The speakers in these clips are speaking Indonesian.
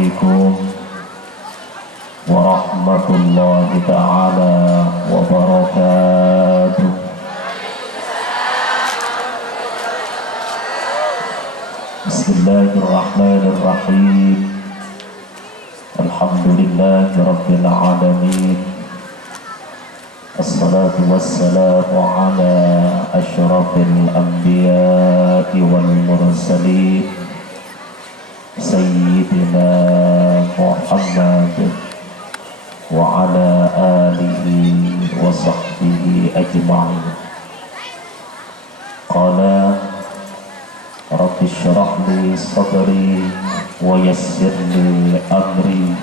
Assalamualaikum warahmatullahi ta'ala wabarakatuh. Bismillahirrahmanirrahim. Alhamdulillahi rabbil alamin. Assalatu wassalamu ala asyrafil anbiya'i wal mursalin Sayyidina Muhammad wa ala alihi wa sahbihi ajma'in. Qala Rabbi syrah li sadri wa yassir li amri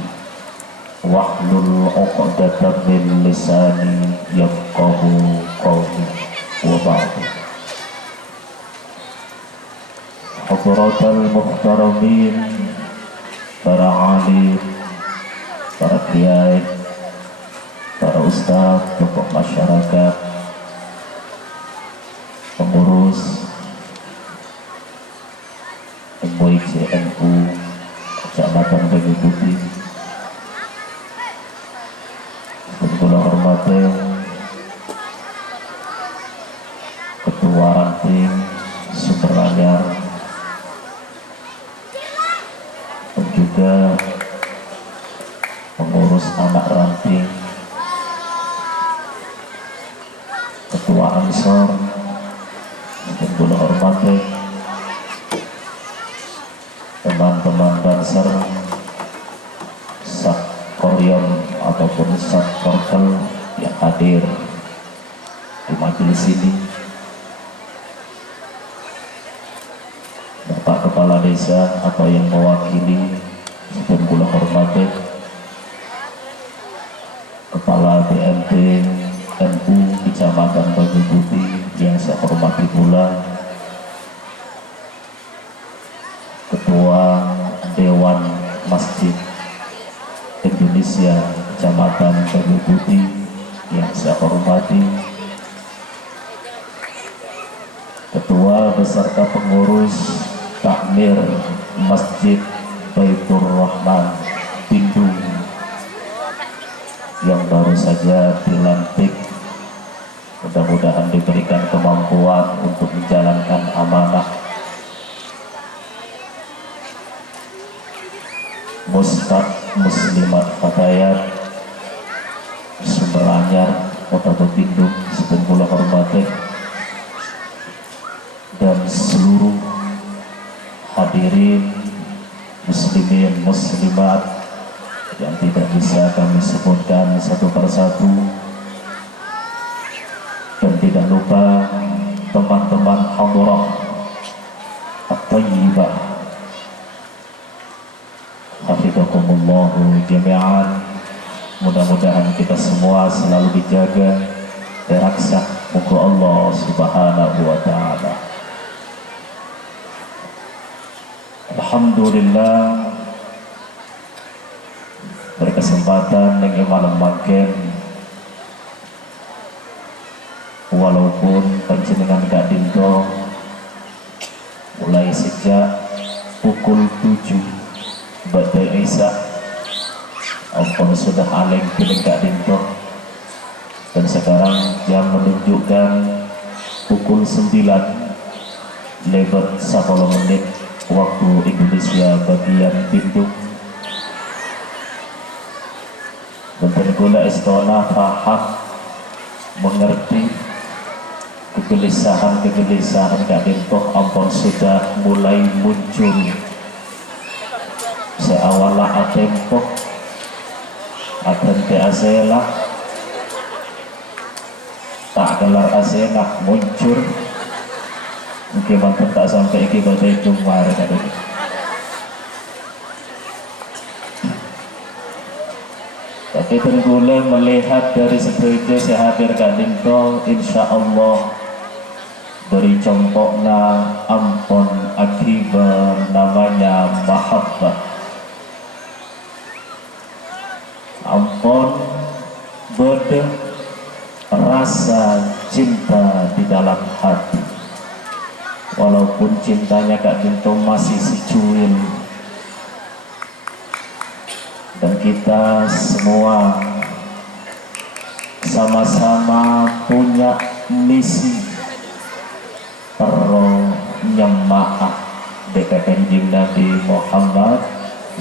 wahlul 'uqdatam min lisani yafqahu qawli wa ba'du. Hadratal muhtaramin, para alim, para kiai, para ustaz, tokoh masyarakat, pengurus MUI-NU Kecamatan Banyu Putih, yang kula hormati Ketua Ranting Sumber Anyar, dan juga pengurus anak ranting, Ketua Ansor, yang kula hormati teman-teman Banser, Sak Koryon ataupun Sak Korkel yang hadir di majelis ini, Bapak Kepala Desa atau yang mewakili dan kula hormati Kepala BNT NU Kecamatan Banyu Putih yang saya hormati pula Ketua Dewan Masjid Indonesia Kecamatan Banyu Putih yang saya hormati, Ketua beserta pengurus Takmir Masjid Baitur Rahman Bandung yang baru saja dilantik, mudah-mudahan diberikan kemampuan untuk menjalankan amanah. Mustad Muslimat Fatayat Sumber Anyar Kota Bendung sedang kula hormati, dan seluruh hadirin muslimin muslimat yang tidak bisa kami sebutkan satu persatu, dan tidak lupa teman-teman hadrah at-thayyibah hafizakumullahu jami'an. Mudah-mudahan kita semua selalu dijaga, diraksa muka Allah subhanahu wa ta'ala. Alhamdulillah, berkesempatan dengan malam makin walaupun panjenengan gak dinto mulai sejak pukul 7 Badai Isa ampun sudah aling pinegak dinto, dan sekarang jam menunjukkan pukul 9 lewat 10 menit waktu Indonesia bagian Bandung. Dan gula istana paham mengerti kegelisahan gak dinto ampun sudah mulai muncul. Seawala atempo atente azela tak gelar azela muncul mungkin mantan tak sampai iki badai jumar tadi. Tapi tergoleh melihat dari seperti saya hadir kadinto, insya Allah beri contohna ampun akibat namanya mahabbah. Ampun beda rasa cinta di dalam hati, walaupun cintanya Kak Dinto masih secuil, dan kita semua sama-sama punya misi perlu nyemaah dekat kanjeng Nabi Muhammad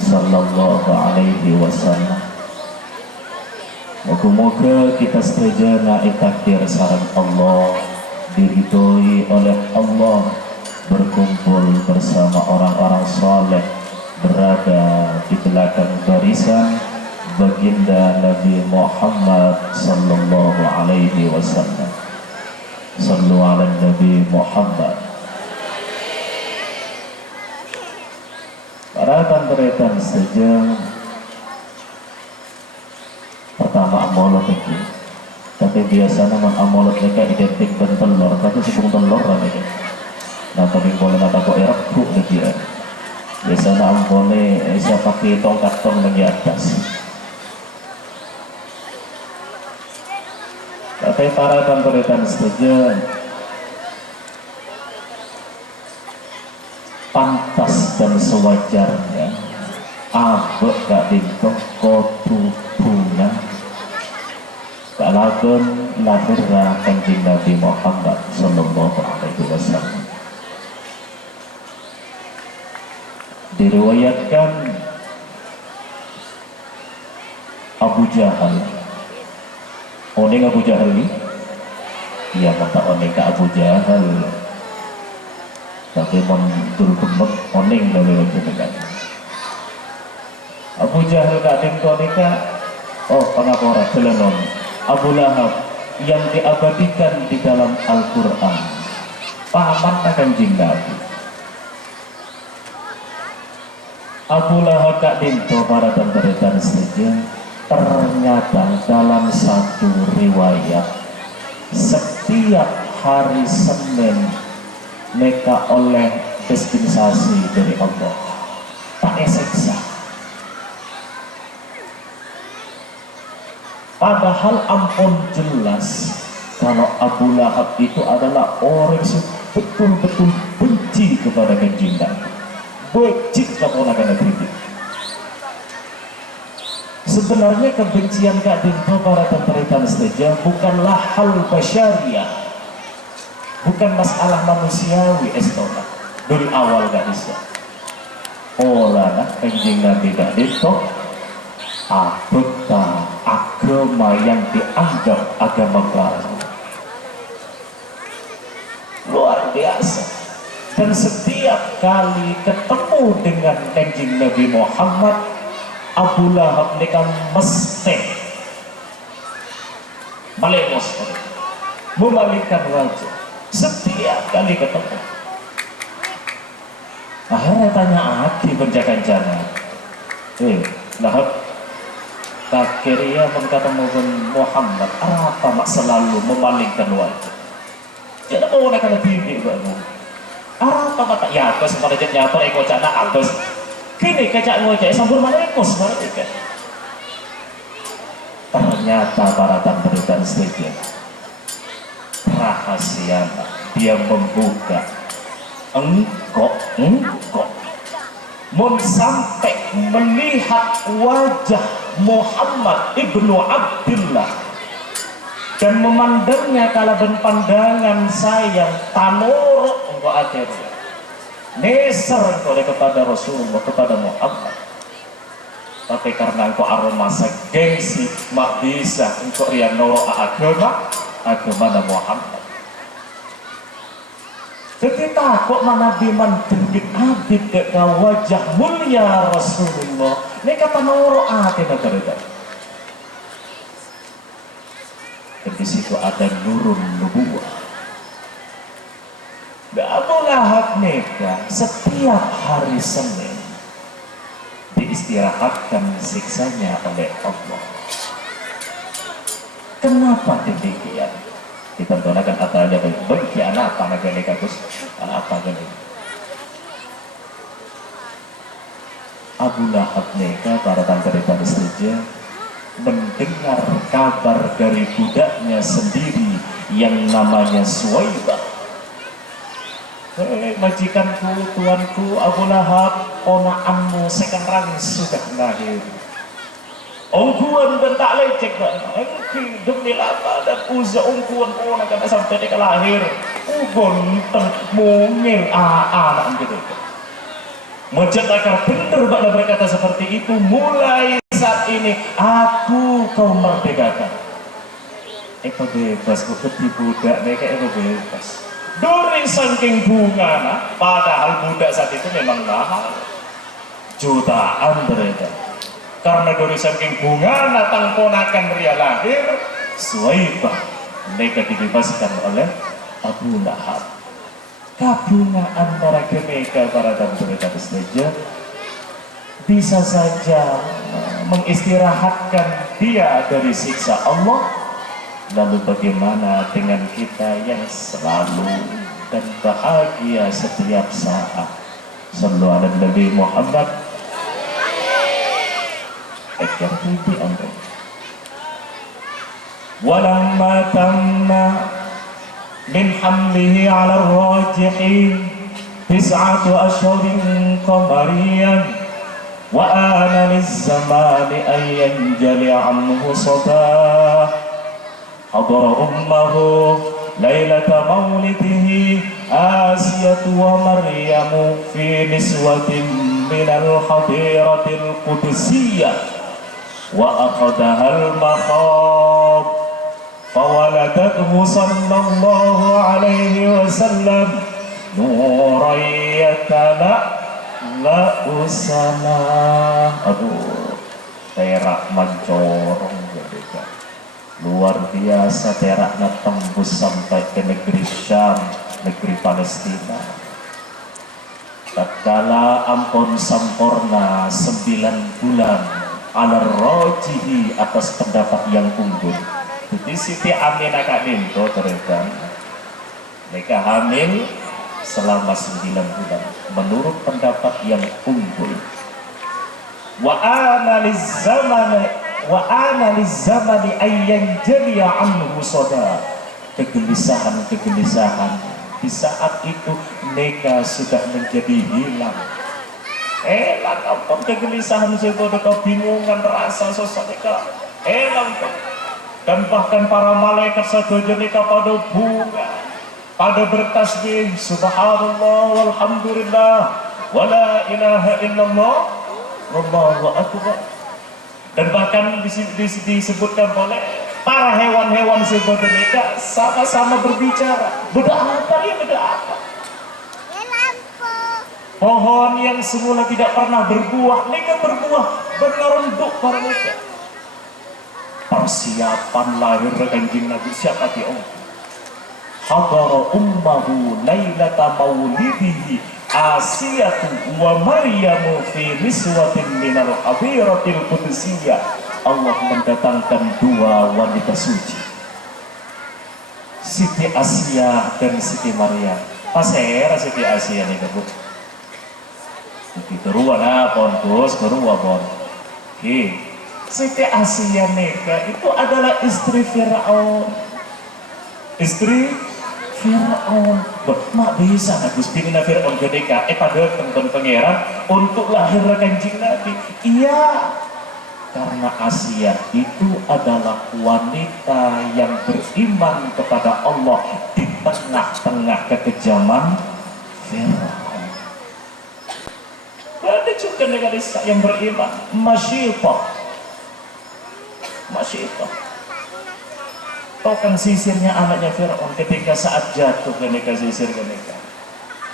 sallallahu alaihi wasallam. Moga-moga kita sedaya takdir sareng Allah, diridhoi oleh Allah, berkumpul bersama orang-orang soleh, berada di belakang barisan baginda Nabi Muhammad sallallahu alaihi wasallam. Sallu ala Nabi Muhammad. Para tanteretan saja pertama amolot ini, tapi biasanya amolot mereka identik dengan telur, tapi sebelum telur ini. Nah tapi boleh nata kok erakku lagi ya. Biasanya ampone saya pakai tongkat tong lagi atas. Tapi para tanteretan saja pantas dan sewajarnya abek gak dintok kotu bunga kalagon lahirna kanjeng Nabi Muhammad sallallahu alaihi wasallam. Diriwayatkan Abu Jahal, oneng Abu Jahal ini, iya kata oneng ke Abu Jahal, tapi mentul kemek oneng dari waktu dekat. Abu Jahal kadang konika, oh pengapora celenon Abu Lahab yang diabadikan di dalam Al-Quran, paman kanjeng Nabi. Abu Lahab kadang para dan beredar saja. Ternyata dalam satu riwayat setiap hari Senin mereka oleh dispensasi dari Allah, tak seksa. Padahal ampun jelas kalau Abu Lahab itu adalah orang yang betul-betul benci kepada kanjeng Nabi, benci kepada Nabi. Sebenarnya kebencian Kak Dinto para tentara saja bukanlah hal basyariah, bukan masalah manusiawi estona. Dari awal gak bisa. Olah kanjeng Nabi Kak Dinto apakah agama yang dianggap agama baru, luar biasa. Dan setiap kali ketemu dengan kanjeng Nabi Muhammad, Abu Lahab mereka mesti melemos, memalingkan wajah setiap kali ketemu. Akhirnya tanya Aki penjaga-jaga, Lahab tak kira berkatemu Muhammad, apa mak selalu memalingkan wajah? Jadi mau nak kena tinggi baru. Apa kata ya? Apa sebenarnya nyata ekor cana apa? Kini kecak ngocek sambur malekos mereka. Ternyata para tamu dan setia rahasia dia membuka engkau sampai melihat wajah Muhammad ibnu Abdullah dan memandangnya kala pandangan sayang tanuruk engkau akhirnya neser oleh kepada Rasulullah, kepada Muhammad. Tapi karena engkau aroma segengsi mak bisa engkau yang noro agama Muhammad. Jadi takut mana biman dengit abid ke wajah mulia Rasulullah. Ini kata noro negara. Dan di situ ada nurun nubuwah. Abu Lahab nikah setiap hari Senin diistirahatkan siksanya oleh Allah. Kenapa demikian? Kita donakan atalnya bagi anak apa negara kagus anak apa gini. Abu Lahab nikah para tangga saja mendengar kabar dari budaknya sendiri yang namanya Suwaibah. Majikanku, tuanku Abu Lahab, ponakanmu sekarang sudah lahir. ongkuan dan tak lecek kan engki demi lama dan uza ongkuan pun akan sampai dia lahir ugon mungil anak gitu mencetakkan benar pada berkata seperti itu mulai saat ini aku kau merdekakan bebas kok peti budak mereka bebas dari saking bunga padahal budak saat itu memang mahal jutaan mereka karena dari saking bunga natang ponakan ria lahir Suwaibah mereka dibebaskan oleh Abu Lahab. Kabungan antara mereka para dan mereka saja bisa saja mengistirahatkan dia dari siksa Allah. Lalu bagaimana dengan kita yang selalu dan bahagia setiap saat? Sallu ala Nabi Muhammad. Agar tibi anda. Walamma tamma min hamlihi ala rajihin tis'atu ashhurin qamariyan wa ana liz-zamani an yanjali anhu sadah hadara ummuhu lailata maulidihi Asiyatu wa Maryamu fi niswatin minal hadiratil qudsiyah wa aqadaha al-maqam fawaladathu sallallahu alaihi wasallam nuran yatala la usana. Aduh, perak mencorong gitu. Luar biasa peraknya tembus sampai ke negeri Syam, negeri Palestina. Tatkala ampun sampurna 9 bulan ala rojihi atas pendapat yang unggul. Jadi Siti Aminah Kak Minto ternyata mereka hamil selama 9 bulan menurut pendapat yang unggul. Wa ana lizzamani ayyan jaliya anhu soda. Kegelisahan di saat itu mereka sudah menjadi hilang. Elang apa kegelisahan sebuah kebingungan rasa sosok mereka elang. Dan bahkan para malaikat setuju mereka pada bunga, pada bertasbih subhanallah walhamdulillah wala ilaha illallah wallahu akbar. Dan bahkan disebutkan oleh para hewan-hewan sebuah mereka sama-sama berbicara. Beda apa ya, beda apa? Pohon yang semula tidak pernah berbuah, mereka berbuah, bernerenduk para mereka. Persiapan lahir Kanjeng Nabi siapa di Allah? Hadara ummahu lailata maulidihi Asiyatu wa Maryamu fi niswatin minal hadiratil qudsiyah. Allah mendatangkan 2 wanita suci, Siti Asia dan Siti Maryam. Pasera Siti Asia nih Bu. Begitu ruang pon bos, keruang pon. Siti Asia Mega itu adalah istri Fir'aun. Istri Fir'aun. Mak bisa nggak Gusti Nina Fir'aun gedeka pada tentang pangeran untuk lahir Kanjeng Nabi. Iya, karena Asia itu adalah wanita yang beriman kepada Allah di tengah-tengah kekejaman Fir'aun. Ada juga negara yang beriman, Masyitah. Tahu kan sisirnya anaknya Fir'aun ketika saat jatuh ketika sisir ketika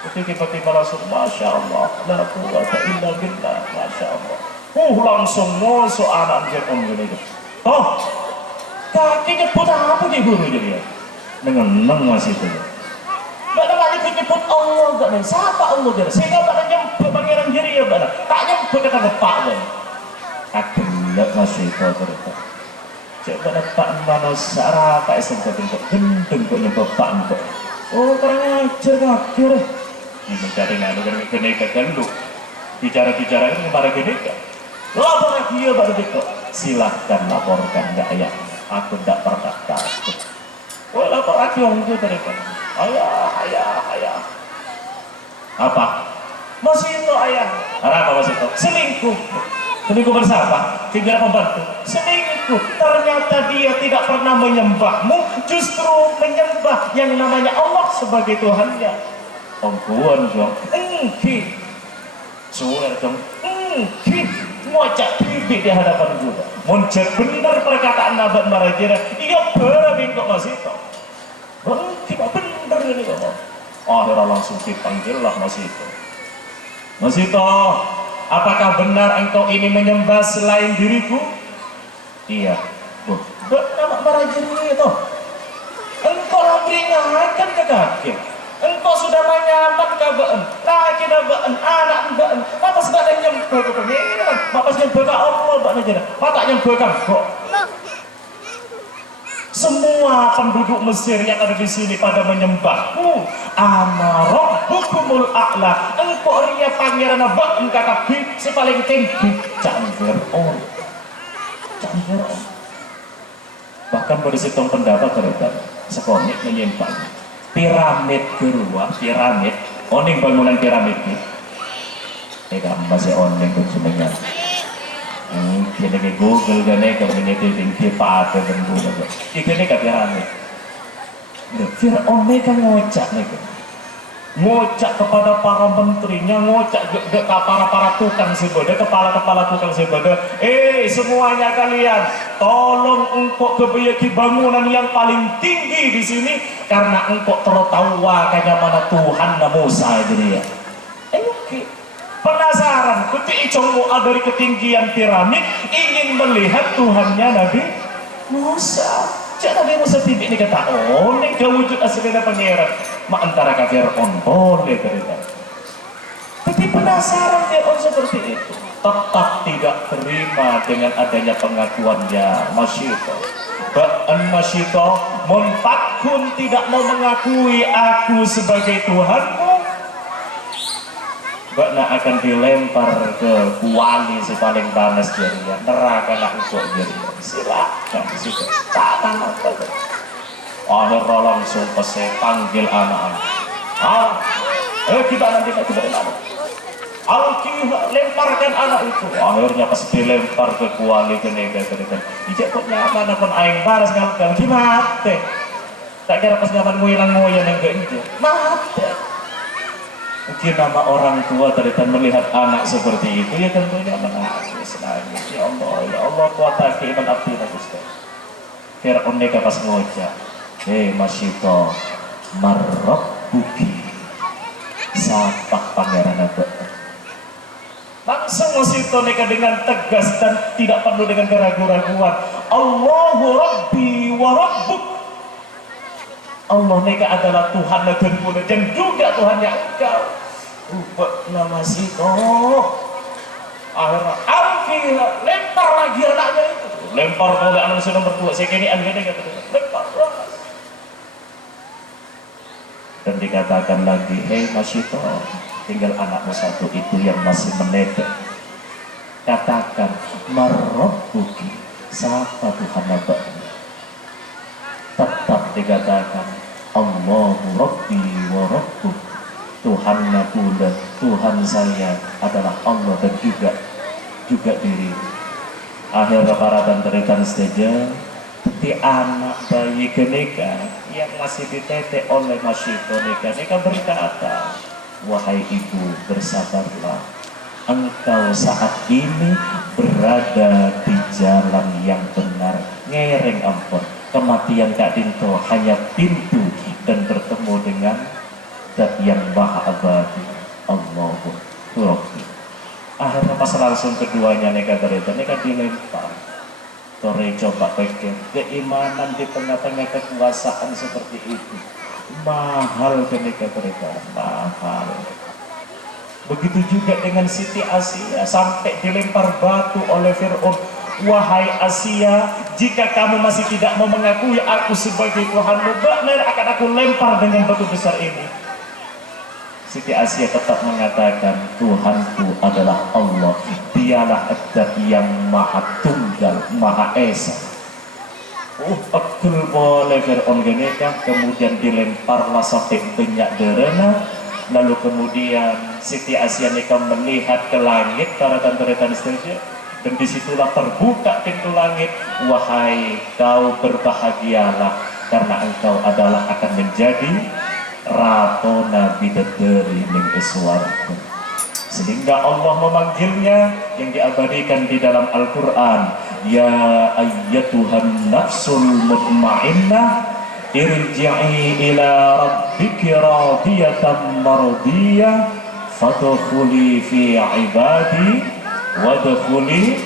itu tiba-tiba langsung Masya Allah la quwwata illa billah, Masya Allah langsung masuk anak Fir'aun ketika kakinya putar apa nih guru jadi ya dengan masih itu gak ada lagi menyebut Allah gak ada siapa Allah jadi sehingga pada nyemput pangeran diri ya pada tak nyemput kata Pak akhirnya masih itu ternyata coba dapat mana sarah tak sempat bentuk gendeng kok nyebab Pak untuk kurang ajar akhir ini mencari nganu kan keneka genduk bicara-bicara ini kemarin keneka lapor lagi ya pada itu silahkan laporkan gak ayah aku tidak pernah takut lapor lagi orang itu tadi kan ayah apa masih itu ayah apa masih itu selingkuh Selingkuh bersama, tinggal pembantu. Selingkuh, ternyata dia tidak pernah menyembahmu, justru menyembah yang namanya Allah sebagai Tuhannya. Ongkuan dong, engki, suara dong, engki, ngocak bibit di hadapan gue. Muncul benar perkataan Nabat Marajira, iya berabing kok masih itu. Engki, benar ini kok. Akhirnya langsung dipanggillah masih itu. Masih itu. Apakah benar engkau ini menyembah selain diriku? Iya. Nama marajiri itu. Engkau lagi ngakan ke kaki. Engkau sudah menyambat ke been. Laki dah been, anak been. Apa sebab dia nyembah ke pengiran? Apa nyembah ke Allah been aja. Apa tak nyembah ke kok? Semua penduduk Mesir yang ada di sini pada menyembahmu. Ana rabbukumul a'la. Engkau ria pangeran abak engkakapi si paling tinggi. Jangan Fir'aun. Bahkan pada situng pendapat terhadap sekonik menyembah piramid kedua, piramid oning bangunan piramid ini. Masih oning tuh sebenarnya. Jadi ke Google kan kalau menjadi tinggi pada bentuk itu. Ini kan piramid. Fir'aun mereka ngocak mereka. Ngocak kepada para menterinya, ngocak ke para tukang sibada, kepala tukang sibada. Semuanya kalian, tolong engkau kebayaki bangunan yang paling tinggi di sini karena engkau tahu kayaknya mana Tuhan Musa itu dia. Penasaran, ketika Icongmu dari ketinggian piramid ingin melihat Tuhannya Nabi Musa. Jangan Nabi Musa tiba ini kata, ini kewujud aslinya pangeran. Antara kafir boleh cerita. Tapi penasaran Fir'aun seperti itu. Tetap tidak terima dengan adanya pengakuannya Masyito. Ba'an Masyito, Montakun tidak mau mengakui aku sebagai Tuhanmu. Bakna akan dilempar ke kuali si paling panas jarian, neraka nak ukuk jarian. Silakan situ, tak tahu. Akhirnya langsung saya panggil anak-anak. Kita nanti anak. Lemparkan anak itu. Akhirnya pas dilempar ke kuali ke nega ijak kok nyaman apa aing baras ngangkal gimana? Tak kira pas nyaman nguilang yang enggak itu. Mati. Mungkin nama orang tua ternyata melihat anak seperti itu ya tentunya menangis. Ya Allah kuatake iman abdi Gusti. Fir'aun neka pas ngocak, Masyito marrabbuki sapak pangeran apa? Langsung Masyito neka dengan tegas dan tidak perlu dengan keraguan-raguan. Allahu Rabbi wa Rabbuk. Allah neka adalah Tuhan dan juga Tuhannya engkau. Nama Sito. Akhirnya Alkilah lempar lagi anaknya itu. Lempar oleh anak nomor 2. Saya kini anggini kata lempar. Dan dikatakan lagi, Masyito, tinggal anakmu satu itu yang masih menetek. Katakan marrabbuki, siapa Tuhan abadi? Tetap dikatakan Allahu Rabbi wa Rabbuk, Tuhan aku dan Tuhan saya adalah Allah dan juga diri. Akhirnya para tantarikan saja di anak bayi kenika yang masih ditetek oleh Masyito neka berkata, wahai ibu bersabarlah, engkau saat ini berada di jalan yang benar. Ngereng ampun, kematian Kak Dinto hanya pintu dan bertemu dengan Zat yang maha abadi, Allahu Rabbi. Akhirnya pas langsung keduanya neka dilempar. Tore coba pikir, keimanan di tengah-tengah kekuasaan seperti itu mahal ketika mahal. Begitu juga dengan Siti Asia sampai dilempar batu oleh Fir'aun. Wahai Asia, jika kamu masih tidak mau mengakui aku sebagai Tuhanmu, benar akan aku lempar dengan batu besar ini. Siti Asia tetap mengatakan Tuhanku adalah Allah, dialah Adzat yang maha tunggal, maha esa. Betul boleh Fir'aun geneka, kemudian dilemparlah sampai banyak derena. Lalu kemudian Siti Asia neka melihat ke langit para tanturitan saja. Dan disitulah terbuka pintu langit. Wahai kau berbahagialah, karena engkau adalah akan menjadi Ratu Nabi Dederi ning iswarga. Sehingga Allah memanggilnya yang diabadikan di dalam Al-Quran, ya ayyatuhan nafsul mutmainnah irji'i ila rabbiki radiyatan mardiyah fadkhuli fi ibadi wadkhuli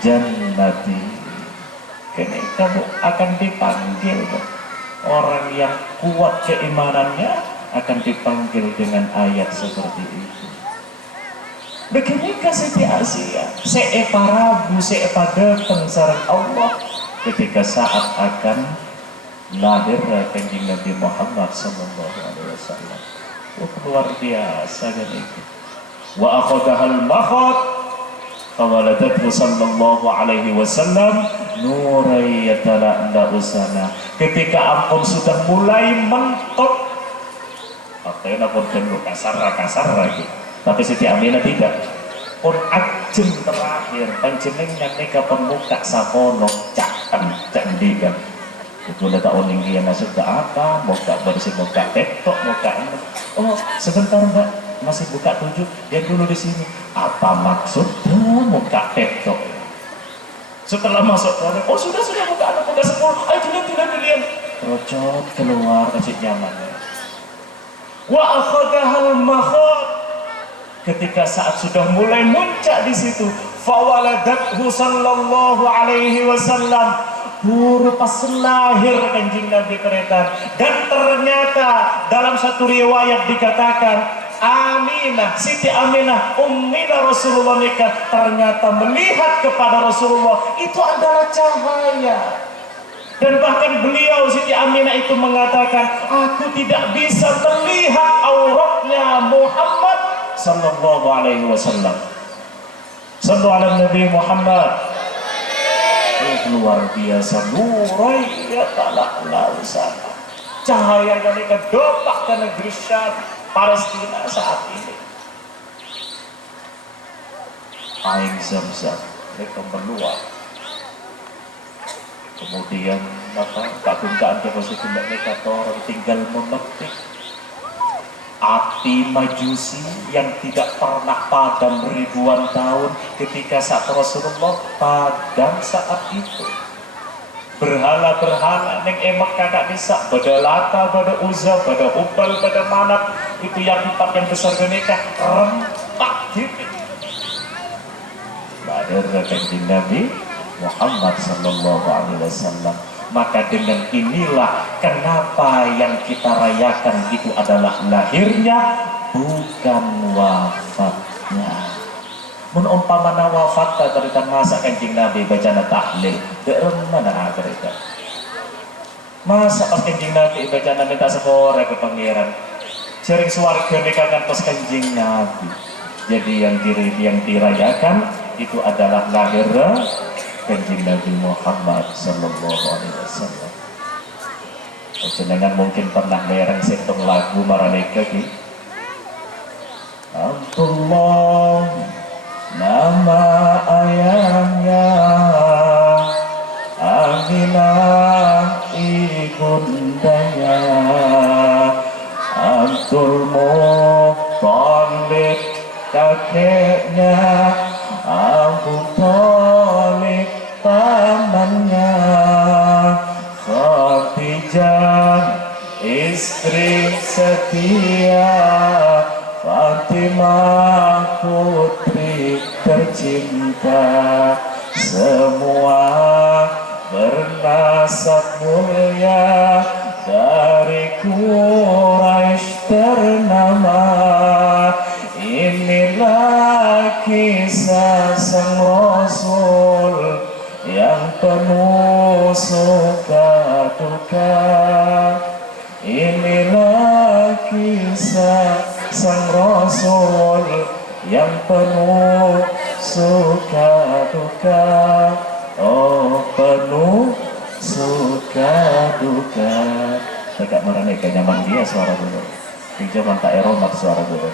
jannati. Kini kamu akan dipanggil, orang yang kuat keimanannya akan dipanggil dengan ayat seperti itu. Begini Siti Asia, seepa rabu, seepa datang sareng Allah ketika saat akan lahir kanjeng Nabi Muhammad sallallahu alaihi wasallam. Luar biasa kan itu. Wa akhadhal makhad fawaladathu sallallahu alaihi wasallam nurai yatala'la usana. Ketika ampun sudah mulai mentok, artinya pun kasar lagi. Tapi Siti Aminah tidak. Pun ajeng terakhir panjenengan nika pemuka sakono candikan. Itu udah tak oning dia masuk ke apa, mau gak bersih, mau gak tektok, mau gak enak. Oh sebentar Mbak, masih buka 7, dia dulu di sini. Apa maksudnya mau gak tektok? Setelah masuk toilet, oh sudah buka 6, buka 10, ayo tidak. Rocot keluar kasih nyaman. Wa akhadhal makhad. Ketika saat sudah mulai muncak di situ, fawaladathu sallallahu alaihi wasallam, baru pas lahir kanjeng Nabi kereta. Dan ternyata dalam satu riwayat dikatakan Aminah, Siti Aminah, ummina Rasulullah nikah, ternyata melihat kepada Rasulullah itu adalah cahaya. Dan bahkan beliau Siti Aminah itu mengatakan, aku tidak bisa melihat auratnya Muhammad sallallahu alaihi wasallam. Sallu ala Nabi Muhammad. Luar biasa, nurai ya tala'la usana. Cahaya yang kedopak ke negeri Syam, Palestina saat ini. Air Zam-Zam mereka meluap. Kemudian kagum-kagum positif mereka orang tinggal memetik api majusi yang tidak pernah padam ribuan tahun ketika saat Rasulullah padam saat itu. Berhala-berhala yang emak kakak bisa, pada Lata, pada Uzza, pada Ubal, pada Manat, itu yang 4 yang besar mereka rempak gitu. Lahir kanjeng Nabi Muhammad sallallahu alaihi wasallam. Maka dengan inilah kenapa yang kita rayakan itu adalah lahirnya, bukan wafatnya. Mun umpamana wafat kadaritan masa kanjeng Nabi bacana tahlil, deureum mana cerita. Masa pas kanjeng Nabi bacana minta sepora ke pangeran. Sering swarga nikakan pas kanjeng Nabi. Jadi yang dirayakan itu adalah lahirnya kanjeng Nabi Muhammad sallallahu alaihi wasallam. Jenengan mungkin pernah lereng sentung lagu maraneka ki. Abdullah nama ayahnya, Aminah ibundanya, Abdul Muttalib kakeknya, Abu Thalib pamannya, Khadijah istri setia, Fatimah putri tercinta, semua bernasab mulia dari Quraisy ternama. Inilah kisah sang Rasul yang penuh suka duka. Inilah kisah sang Rasul yang penuh suka duka. Oh penuh suka duka. Tegak mereneka nyaman dia suara dulu. Pinjaman tak eromat suara dulu.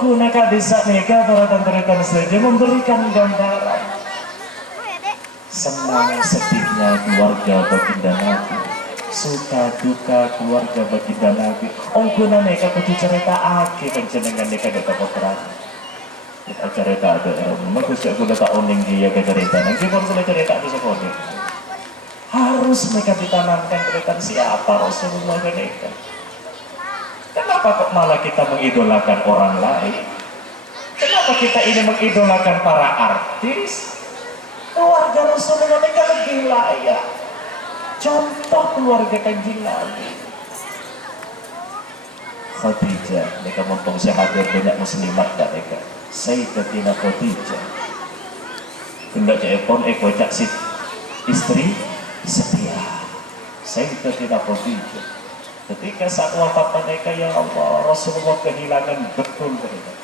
Mereka desa mereka para tantretan saja memberikan gambaran senang sedihnya keluarga baginda Nabi, suka duka keluarga baginda Nabi. Ongkuna mereka kudu cerita ake penjenengan mereka ada kepoteran. Kita cerita ada bagus ya gula tak oning dia ke cerita. Nanti baru boleh cerita di sekolah. Harus mereka ditanamkan cerita siapa Rasulullah mereka. Kenapa kok malah kita mengidolakan orang lain? Kenapa kita ini mengidolakan para artis? Keluarga Rasulullah mereka lebih layak. Contoh keluarga Kanjeng Nabi. Khadijah, mereka mumpung saya hadir banyak muslimat dan mereka. Sayyidatina Khadijah. Hendak jaipon ekojak si istri setia. Sayyidatina Khadijah. Ketika saat wafat mereka, ya Allah, Rasulullah kehilangan betul mereka.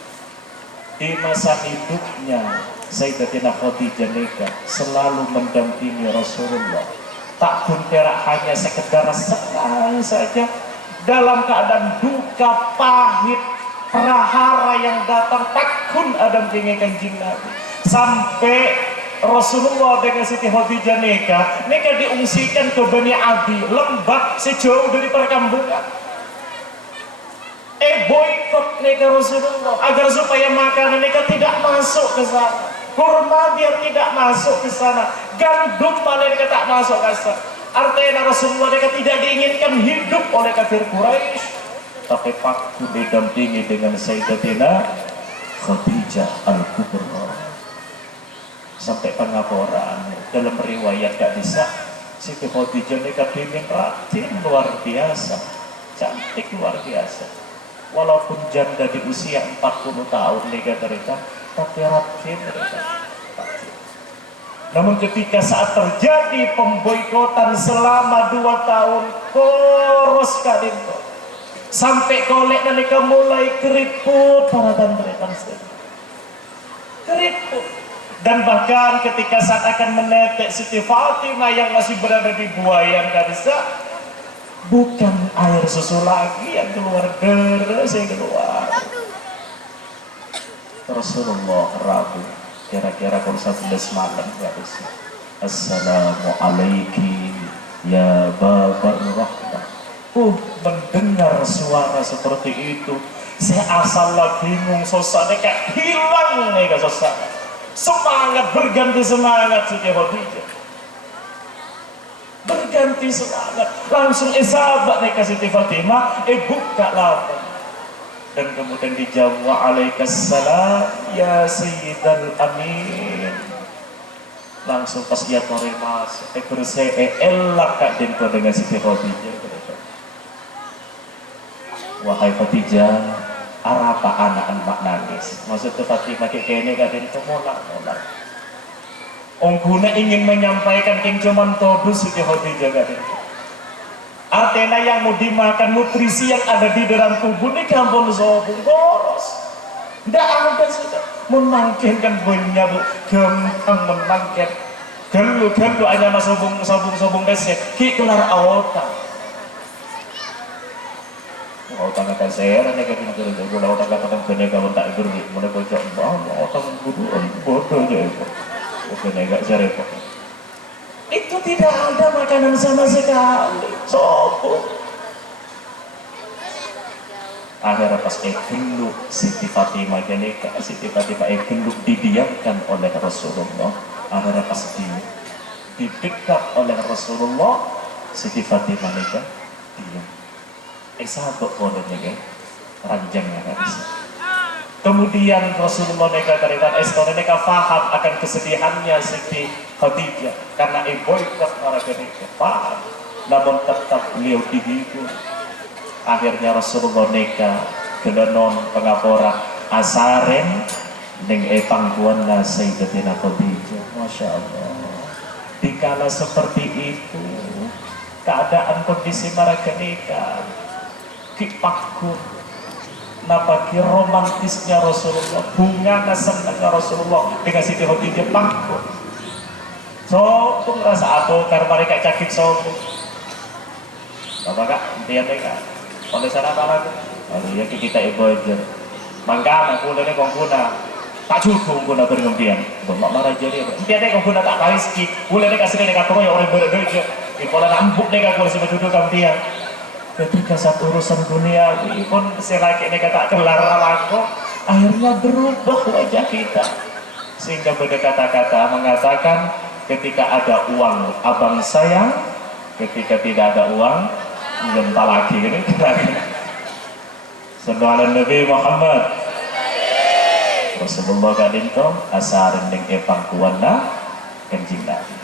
Di masa hidupnya Sayyidatina Khadijah mereka selalu mendampingi Rasulullah. Tak pun perak hanya sekedar senang saja dalam keadaan duka pahit prahara yang datang tak pun ada mendampingi Kanjeng Nabi. Sampai Rasulullah dengan Siti Khadijah mereka diungsikan ke Bani Adi, lembah sejauh dari perkampungan. Boykot mereka Rasulullah agar supaya makanan mereka tidak masuk ke sana, kurma biar tidak masuk ke sana, gandum mereka tak masuk ke sana. Artinya Rasulullah mereka tidak diinginkan hidup oleh kafir Quraisy, tapi waktu didampingi dengan Sayyidatina Khadijah Al-Kubra. Sampai pengaporan dalam riwayat gak bisa Siti Khadijah mereka bimbing ratin luar biasa, cantik luar biasa. Walaupun janda di usia 40 tahun mereka, tapi ratin mereka. Namun ketika saat terjadi pemboikotan selama 2 tahun, koros kadinto sampai kolek mereka mulai keriput para tantretan keriput. Dan bahkan ketika saat akan menetek Siti Fatimah yang masih berada di buayan Kadisa, bukan air susu lagi yang keluar, deras yang keluar. Rasulullah rabu kira-kira kalau 11 malam Kadisa, Assalamualaikum ya Babar Rahmah. Mendengar suara seperti itu, saya asal bingung, sosoknya kayak hilang nih sosoknya. Semangat berganti semangat Siti Khadijah, berganti semangat. Langsung sahabat nih Siti Fatimah buka lapar dan kemudian dijawab waalaikumsalam ya Sayyidal Amin. Langsung pas ia tarik masuk bersih elak kak dinto dengan Siti Khadijah. Wahai Khadijah, apa anak-anak nangis? Maksudnya Fatimah kayaknya gak ada itu molak-molak. Ongguna ingin menyampaikan yang cuman todus Siti Khadijah gak ada. Artinya yang mau dimakan nutrisi yang ada di dalam tubuh ini kampung sobung boros. Tidak ada sudah menangkingkan punya bu, gampang menangkir. Gelu hanya mas sobung besek, ki kelar awota. Otang akan saya, hanya kita kerja. Gula otang katakan kena kawan tak beri, mana bocor bang, otang bodoh je. Oke, negak cari kok. Itu tidak ada makanan sama sekali. Sopo. Akhirnya pas geluk Siti Fatimah kenika, Siti Fatimah geluk didiamkan oleh Rasulullah. Akhirnya pas didekat oleh Rasulullah, Siti Fatimah kenika diam. Sahabat kodenya kan ranjangnya kan bisa. Kemudian Rasulullah mereka cerita mereka faham akan kesedihannya Siti Khadijah karena boykot mereka paham, namun tetap beliau dihibur. Akhirnya Rasulullah mereka kedenon pengapora asaren ning pangkuan Sayyidatina Khadijah. Masya Allah, dikala seperti itu keadaan kondisi mereka nikah kipakur napaki romantisnya Rasulullah, bunga senangnya Rasulullah dengan Siti Khadijah pakur sopung rasa atau karena mereka cakit sopung apa kak dia mereka oleh sana apa lagi lalu ya kita ibu aja Mangkana kuna ni kong kuna tak cukup kuna berkemudian. Bapak marah jadi. Dia ni kong kuna tak rezeki. Kuna ni kasih ni kata orang orang berkerja. Ikola nambuk ni kata si berjodoh kemudian. Ketika satu urusan dunia, pun selaki ni kata kelar aku. Akhirnya berubah wajah kita. Sehingga berkata-kata mengatakan ketika ada uang abang sayang, ketika tidak ada uang genta lagi ini. Sallallahu Nabi Muhammad Rasulullah kadinto asarin ning epang kuwana kanjeng Nabi.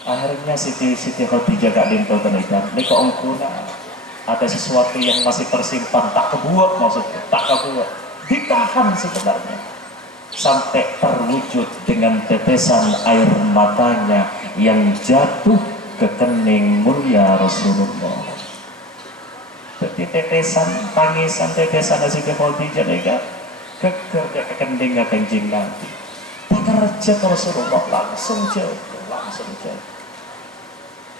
Akhirnya Siti Khadijah kadinto tenan nika ongkuna ada sesuatu yang masih tersimpan tak kebuat, maksudnya tak kebuat, ditahan sebenarnya sampai terwujud dengan tetesan air matanya yang jatuh ke kening mulia Rasulullah. Jadi tetesan tangisan tetesan Siti Khadijah nika keker ke kening kanjeng Nabi. Pakarja Rasulullah langsung jauh.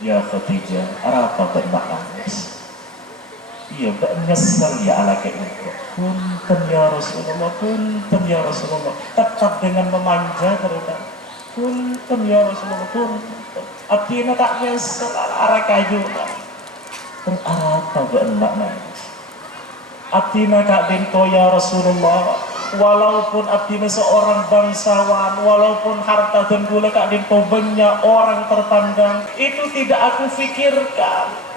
Ya Khadijah, apa benak nangis? Iya, nyesel ya ala kayak itu. Punten ya Rasulullah, punten ya Rasulullah. Tetap dengan memanja terus. Punten ya Rasulullah, punten. Abdina tak nyesel ala kayu. Apa benak nangis? Abdina kak binto ya Rasulullah. Walaupun abdina seorang bangsawan, walaupun harta dan gula kak binto banyak orang terpandang, itu tidak aku fikirkan.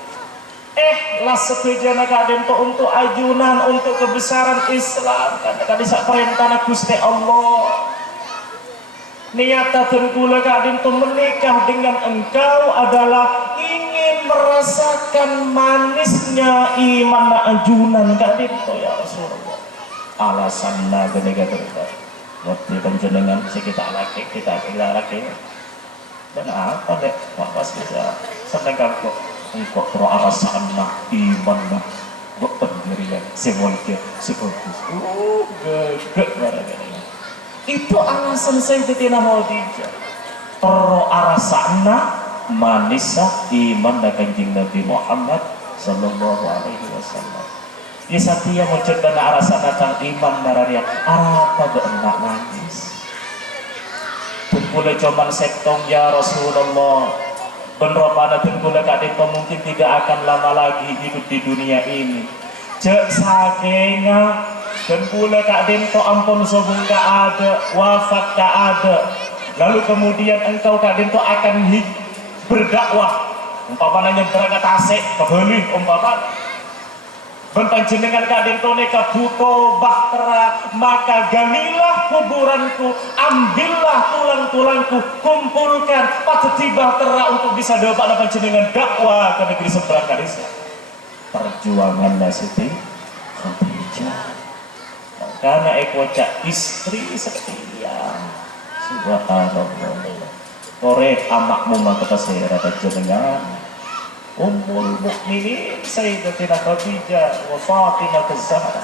Lah setujana kadang untuk ajunan untuk kebesaran Islam kadang bisa perintah Gusti Allah. Niat dan gula kadang menikah dengan engkau adalah ingin merasakan manisnya iman ajunan kadang ya Rasulullah. Alasanna benega terus. Waktu panjenengan kita laki. Dan apa dek? Pas bisa seneng kok. Engkau terasa anak iman lah, buat pendirian, semuanya sebagus. Itu alasan Sayyidatina Khadijah. Terasa anak manisah iman dan kanjeng Nabi Muhammad Sallallahu Alaihi Wasallam. Ya Satya muncul dan arasa datang iman nararia. Apa berenak nangis? Boleh cuman sektong ya Rasulullah. Benar dan gula kadento mungkin tidak akan lama lagi hidup di dunia ini. Cek sakenya dan gula kadento ampun sobung ka ada, wafat ka ada. Lalu kemudian engkau kadento akan berdakwah. Umpamanya berangkat asik ke Bali umpamanya. Berpanjenengan kadento neka buto bahtera, maka galilah kuburanku, ambillah tulang-tulangku, kumpulkan pateti bahtera untuk bisa dapat panjenengan dakwah ke negeri seberang kadisa. Perjuangan Siti Khadijah. Karena ekocak istri setia. Subhanallah. Korek amakmu maka saya rata jenengan. Ummul Mukminin Sayyidatina Khadijah wa Fatimah az-Zahra.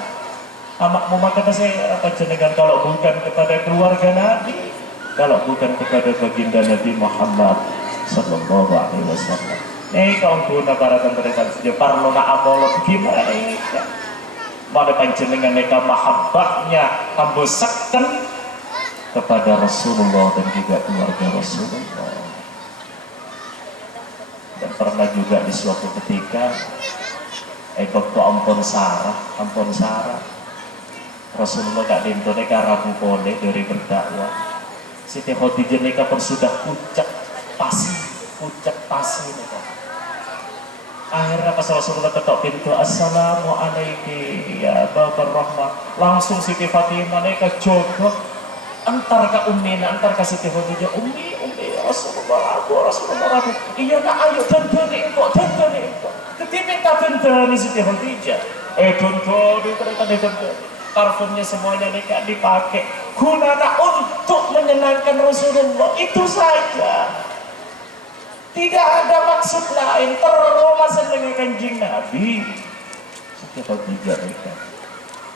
Amakmu maka saya apa jenengan kalau bukan kepada keluarga Nabi, kalau bukan kepada baginda Nabi Muhammad Sallallahu Alaihi Wasallam. Kaum guna para tentara saja parlo na apolog gimana ya? Mana panjenengan neka mahabbahnya tambusakkan kepada Rasulullah dan juga keluarga Rasulullah. Dan pernah juga di suatu ketika waktu ampun Sarah Rasulullah kak dinto neka rabu pole dari berdakwah. Siti Khadijah neka pun sudah pucak pasi neka. Akhirnya pas Rasulullah ketok pintu, assalamualaikum ya babar rahmah. Langsung Siti Fatimah neka jodoh antar ka ummina, antar ka Siti Khadijah, ummi Rasulullah aku. Iya nak ayo dandani engkau. Ketika dandani Siti Khadijah, dandani. Parfumnya semuanya mereka dipakai gunanya untuk menyenangkan Rasulullah, itu saja. Tidak ada maksud lain. Terromasan dengan kanjeng Nabi Siti Khadijah mereka.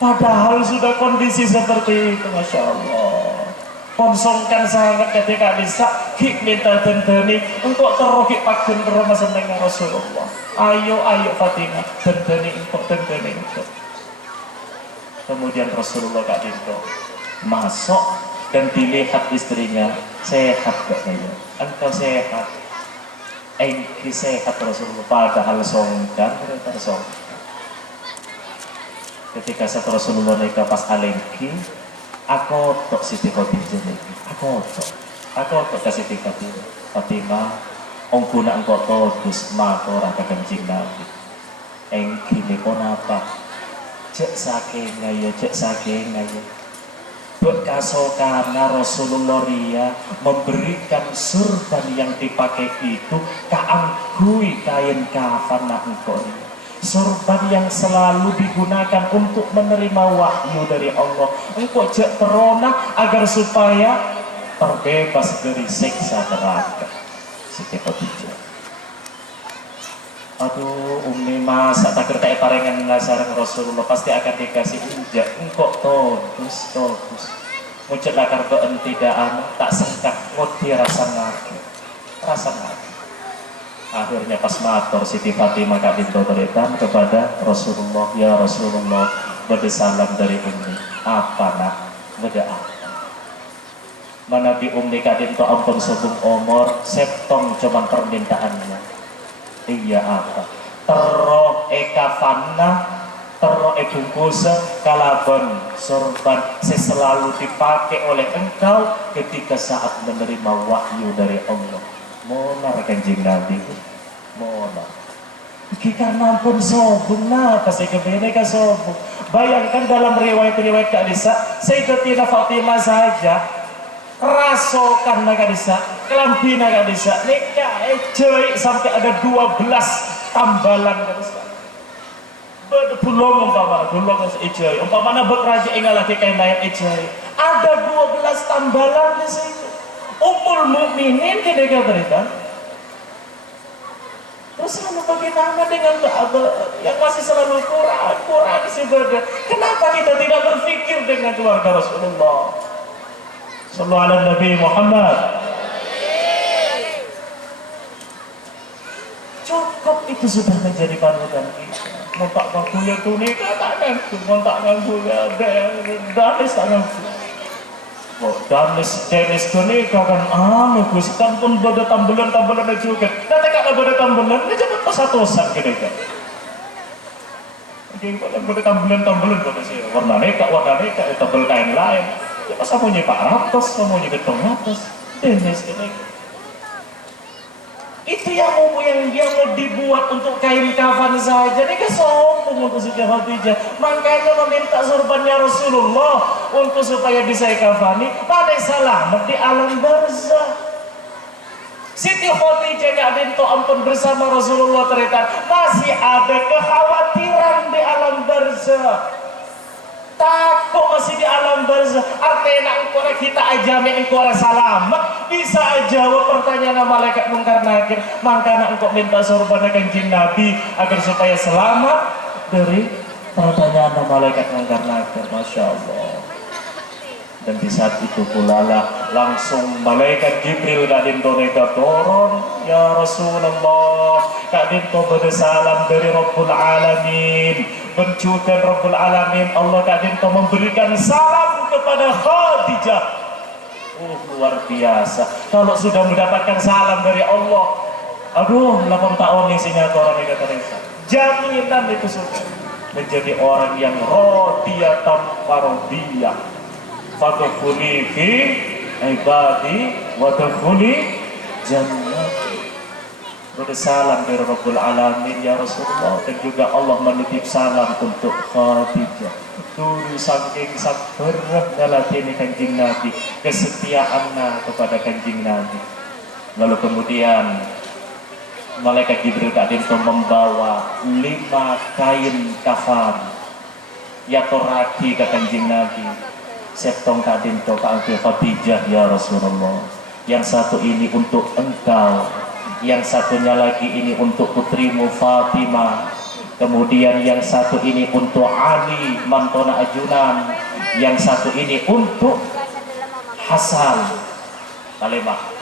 Padahal sudah kondisi seperti itu, Masya Allah. Konsongkan sangat ketika bisa minta dandani untuk terrohik pagun terromasan dengan Rasulullah. Ayo Fatimah, dandani engkau. Kemudian Rasulullah Kak Dinto masuk dan dilihat istrinya, sehat gak saya? Engkau sehat? Engki sehat Rasulullah, padahal songkan song. Ketika saat Rasulullah nikah pas alengki, aku tok Siti Khadijah niki, aku tok kasih Siti Fatimah, ongkuna engkau todus matora ke Kanjeng Nabi. Engki niko napa? Cek saking ayo. Bekasokana Rasulullah Ria memberikan surban yang dipakai itu kaanggui kain kafan engkau. Surban yang selalu digunakan untuk menerima wahyu dari Allah. Engkau cek terona agar supaya terbebas dari siksa neraka. Siti Khadijah. Aduh, Umi masa tak kertai parengan sareng Rasulullah pasti akan dikasih injak. Engkau todus. Muncul karena tidak tak sengkak ngoti rasa ngaki. Akhirnya pas matur Siti Fatimah Kak Dinto teritan kepada Rasulullah, ya Rasulullah, bade salam dari Umi. Apa nak? Bade apa? Mana di Umi Kak Dinto ampun sebung omor, septong cuman permintaannya. Iya apa? Tero ekafana, tero ebungkus kalaban sorban selalu dipakai oleh engkau ketika saat menerima wahyu dari Allah. Monar Kanjeng Nabi, monar. Karena pun sombong lah, kasih kebene kan sombong. Bayangkan dalam riwayat-riwayat Kak Disa, Sayyidatina Fatimah saja rasokan Kak Disa, kelampina Kak Disa, nikah ejoi sampai ada 12 tambalan Kak Disa. Belum belum ejoi. Umpamanya bekerja ingat lagi kain lain ejoi. Ada 12 tambalan di situ. Ummul mukminin tidak berikan. Terus bagaimana dengan yang masih selalu Quran ibadah? Kenapa kita tidak berpikir dengan keluarga Rasulullah? Sallallahu alaihi Nabi Muhammad. Cukup itu sudah menjadi panutan kita. Montak ngaku ya tunika tak ngaku, montak ngaku ya danis tak ngaku. Danis tunika kan Gus kan pun beda tambelan juga. Nanti kalau beda tambelan ini cepat pesatosan gini kan. Jadi kalau beda tambelan pada sih warna neka tambel kain lain. Ya pas punya Pak Ratos, punya Betong Ratos, Danis ini. Itu yang mau dibuat untuk kain kafan saja. Ini kesombong untuk Siti Khadijah. Makanya meminta surbannya Rasulullah untuk supaya bisa kafani. Pada selamat di alam barzah. Siti Khadijah Kak Dinto ampun bersama Rasulullah ternyata masih ada kekhawatiran di alam barzah. Takut masih di alam barzah. Artinya engkau kita ajami engkau selamat bisa jawab pertanyaan malaikat mungkar nakir. Makanya engkau minta surban Kanjeng Nabi agar supaya selamat dari pertanyaan malaikat mungkar nakir. Masya Allah. Dan di saat itu pula lah langsung malaikat Jibril Kak Dinto neka turun, ya Rasulullah, Kak Dinto bersalam dari Rabbul Alamin, bencukan Rabbul Alamin. Allah Kak Dinto memberikan salam kepada Khadijah. Luar biasa. Kalau sudah mendapatkan salam dari Allah, aduh 8 tahun isinya orang ini kata jaminan itu sudah menjadi orang yang rodiyatan marodiyah. Fadkhuli fi ibadi wadkhuli jannati. Bersalam dari Rabbul Alamin ya Rasulullah, dan juga Allah menitip salam untuk Khadijah. Dulu saking sabar dalatini Kanjeng Nabi, kesetiaannya kepada Kanjeng Nabi. Lalu kemudian malaikat Jibril Kak Dinto membawa 5 kain kafan yatoraki ke Kanjeng Nabi. Septong Kak Dinto Kak Khadijah ya Rasulullah. Yang satu ini untuk engkau, yang satunya lagi ini untuk putrimu Fatimah, kemudian yang satu ini untuk Ali mantona ajunan, yang satu ini untuk Hasan Kalimah.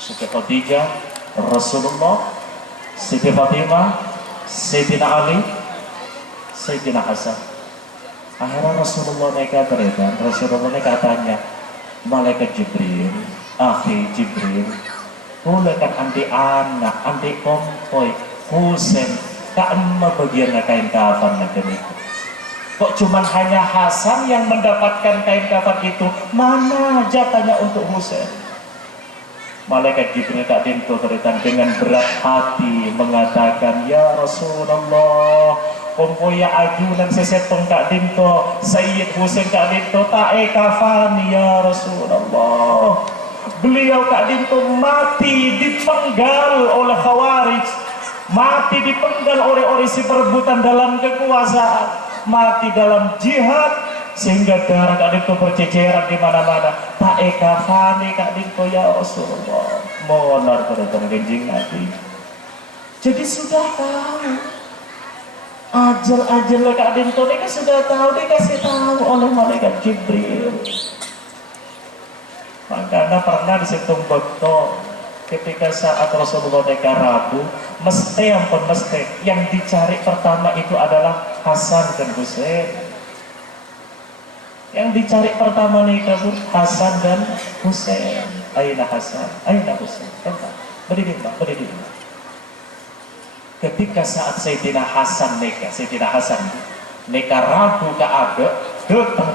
Siti Khadijah, Rasulullah, Siti Fatimah, Sayyidina Ali, Sayyidina Hasan. Akhirnya Rasulullah mereka beredar, Rasulullah mereka tanya, Malaikat Jibril, akhi Jibril, boleh kan andi anak, andi kompoi, Husain, tak emma bagian kain kafan negeri itu. Kok cuman hanya Hasan yang mendapatkan kain kafan itu? Mana jatahnya untuk Husain? Malaikat Jibril tak dinto dengan berat hati mengatakan, ya Rasulullah, kompoya ajunan sesetong tak dinto, Sayyid Husain tak dinto, tak kafani ya Rasulullah. Beliau tak dinto mati dipenggal oleh Khawarij, mati dipenggal oleh si perebutan dalam kekuasaan, mati dalam jihad, sehingga darah Kak Dinto berceceran di mana-mana. Tak kafani Kak Dinto ya Rasulullah. Monar terutama genjing hati. Jadi sudah tahu. Ajal Kak Dinto ini kan sudah tahu, dikasih tahu oleh malaikat Jibril. Makanya pernah disentuh bekto ketika saat Rasulullah mereka rabu, mesti yang dicari pertama itu adalah Hasan dan Husain. Yang dicari pertama nih Hasan dan Husain. Aina Hasan, aina Husain. Berdiri. Ketika saat Sayyidina Hasan nikah rabu keadaan,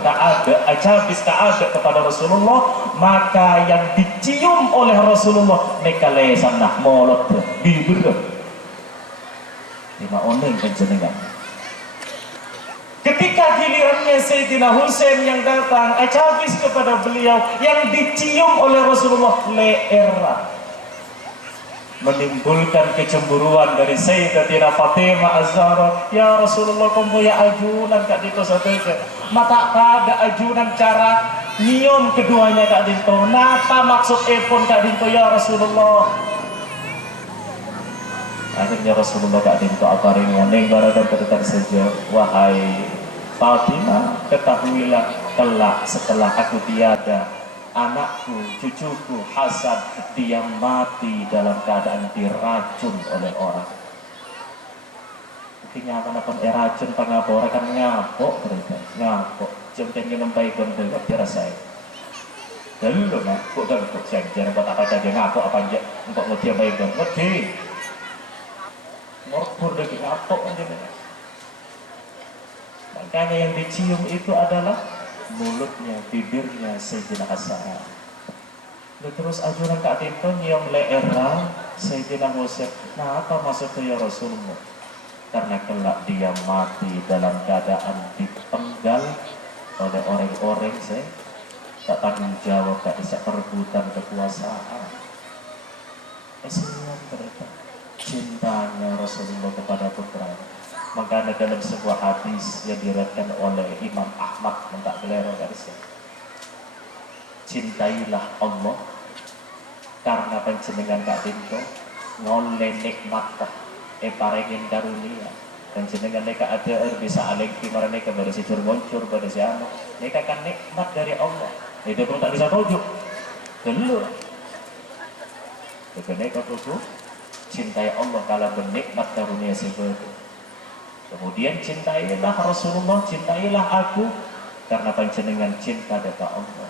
datang habis keadaan kepada Rasulullah, maka yang dicium oleh Rasulullah nikah lesan nah molot bibir. Lima oneng penjenengan. Ketika gilirannya Sayyidina Husain yang datang, habis kepada beliau, yang dicium oleh Rasulullah leera, menimbulkan kecemburuan dari Sayyidatina Fatimah Az-Zahra. Ya Rasulullah, kamu ya ajunan Kak Dito satu ke mata ada ajunan cara nyium keduanya Kak Dito. Napa maksud epon Kak Dito ya Rasulullah? Akhirnya Rasulullah Kak Dinto apa ringan negara dan terdekat saja. Wahai Fatimah, ketahuilah kelak setelah aku tiada, anakku, cucuku Hasan dia mati dalam keadaan diracun oleh orang. Mungkin apa racun pangapora kan ngapok mereka, ngapok. Jangan ngempai gondel dirasai. Dulu nah, kok kan kok jangan buat apa saja ngapok apa aja, untuk ngerti baik dong, ngerti. Morpur lagi ngapok aja. Makanya yang dicium itu adalah mulutnya, bibirnya Sayyidina Hasan. Terus ajuran Kak Tinto nyium leera Sayyidina Husain. Nah, apa maksudnya ya Rasulullah? Karena kelak dia mati dalam keadaan dipenggal oleh orang-orang saya tak tanggung jawab, tak bisa perebutan kekuasaan. Kasihan mereka. Cintanya Rasulullah kepada putra. Maka dalam sebuah hadis yang diriwayatkan oleh Imam Ahmad mentak gelero garisnya, cintailah Allah karena panjenengan Kak Dinto ngoleh nikmat parengin karunia panjenengan neka ada bisa aleng timar neka pada si curmoncur pada si anu neka kan nikmat dari Allah itu pun tak bisa tujuh dulu neka tujuh cintai Allah kalau bernikmat karunia seperti. Kemudian cintailah Rasulullah, cintailah aku karena panjenengan cinta kepada Allah,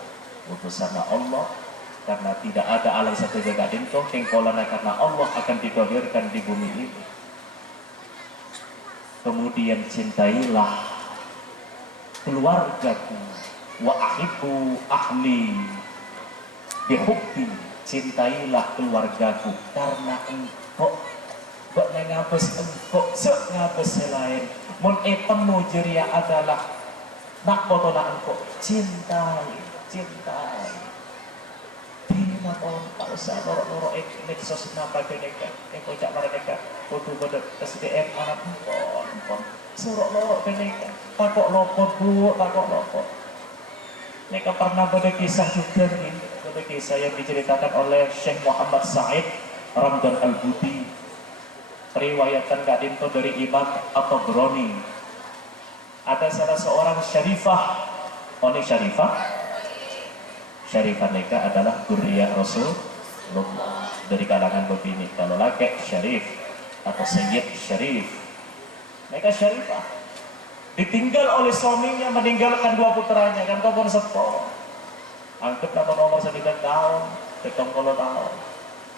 utusan Allah, karena tidak ada alai satu jaga dinto kengkolana karena Allah akan didahirkan di bumi ini. Kemudian cintailah keluargaku, wa ahibbu ahli bihubbi, cintailah keluargaku karena engkau kok ngapes engkau ngapes selain mun temu jeria adalah nak potona engkau cintai tidak tak usah lorok-lorok neksos napa keneka engkau cak mereka kudu pada SDM anak empon surok lorok keneka takok lopot bu takok lopot mereka pernah pada kisah juga nih, pada kisah yang diceritakan oleh Syekh Muhammad Said Ramdan Al-Budi, riwayatan Kak Dinto dari Imam At-Tabrani. Ada salah seorang syarifah, syarifah mereka adalah Duriyah Rasulullah dari kalangan begini. Kalau laki syarif atau Sayyid syarif, mereka syarifah. ditinggal oleh suaminya, meninggalkan dua putranya, kan kau pun sepo. Anggap nama nomor 9 tahun, tekong kalau tahun.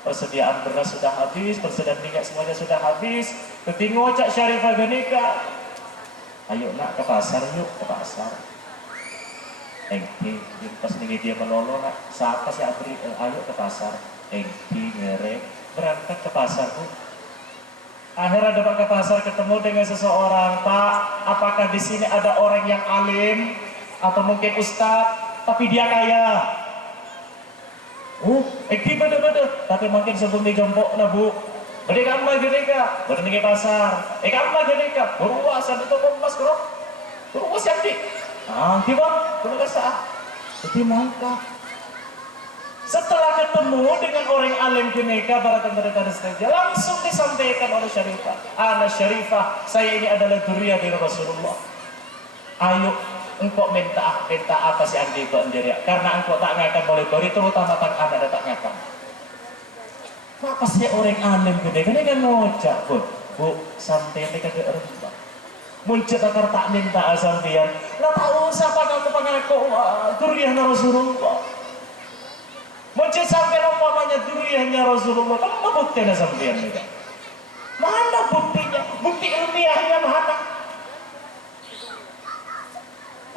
Persediaan beras sudah habis, persediaan minyak semuanya sudah habis. Ketinggo cak Syarifah genika. Ayo nak ke pasar yuk, ke pasar. Engki, pas ini dia menolong nak, siapa sih abri? Ayo ke pasar. Engki ngerek, berangkat ke pasar bu. Akhirnya dapat ke pasar, ketemu dengan seseorang. Pak, apakah di sini ada orang yang alim atau mungkin ustadz, tapi dia kaya? Beda-beda. Tapi mungkin sebelum dijompok na bu. Beri kamu gedeka, beri ke pasar. Kamu gedeka, beruasan itu emas bro. Beruas yang di. Tiba, belum kesah. Jadi mangka. Setelah ketemu dengan orang alim geneka para tentara saja, langsung disampaikan oleh Syarifah. Ana Syarifah, saya ini adalah dzurriyyah dari Rasulullah. Ayo engkau minta apa sih andi kau sendiri, karena engkau tak ngakan boleh beri, terutama tak ada tak ngakan. Apa sih orang alim gede kan ngocak bu sampai mereka ke rembang muncul akar tak minta sampean lah tahu siapa kamu pengaku dzurriyyah Rasulullah muncul sampai umpamanya dzurriyyahnya Rasulullah, kamu buktinya sampean juga mana buktinya, bukti ilmiahnya mana?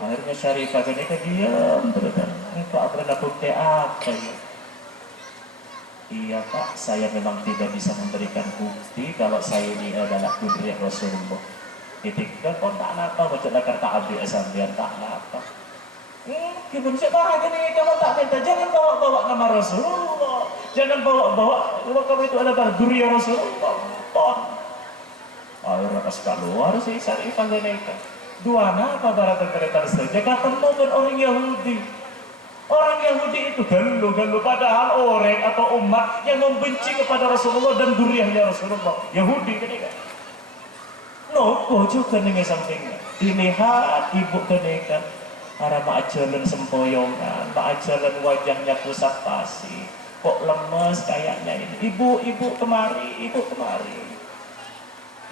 Akhirnya Syarifah ini diam terus. Engkau pernah bukti apa ya? Iya pak, saya memang tidak bisa memberikan bukti kalau saya ini adalah dzurriyyah Rasulullah. Ditinggal pun tak napa, macam kata abdi asambian tak napa. Gimana sih orang ini kamu tak minta, jangan bawa-bawa nama Rasulullah, jangan bawa-bawa kalau kamu itu adalah dzurriyyah Rasulullah. Akhirnya pas keluar sih Syarifah ini. Dua apa para tentara saja ketemu dengan orang Yahudi. Orang Yahudi itu galuh padahal orang atau umat yang membenci kepada Rasulullah dan dzurriyyahnya Rasulullah. Yahudi kan? Nopo juga nih sampingnya. Dilihat ibu kenekan, para maajalan sempoyongan, maajalan wajahnya pusat pasi, kok lemes kayaknya ini. Ibu kemari,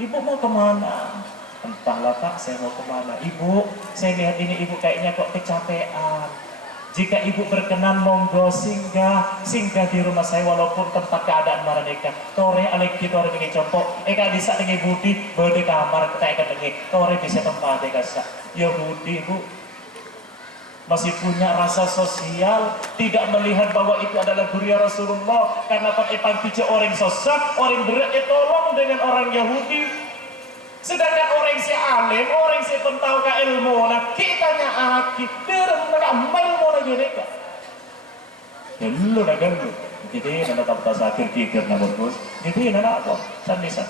Ibu mau kemana? Entahlah pak, saya mau kemana. Ibu, saya lihat ini ibu kayaknya kok kecapean. Jika ibu berkenan monggo singgah di rumah saya walaupun tempat keadaan mereka. Tore alek kita orang ini compok. Kak bisa dengan Budi berde kamar kita akan dengan. Tore bisa tempat kasa. Ya Budi bu masih punya rasa sosial, tidak melihat bahwa itu adalah dzurriyyah Rasulullah. Karena pak tiga orang sosok, orang berat tolong dengan orang Yahudi. Sedangkan orang si alim, orang si pentau ka ilmu, nah kita nyaki, derem mereka ilmu lagi mereka. Dulu dah dulu. Jadi nana tak tas akhir tiga nama bos. Jadi nana apa? Sandisan.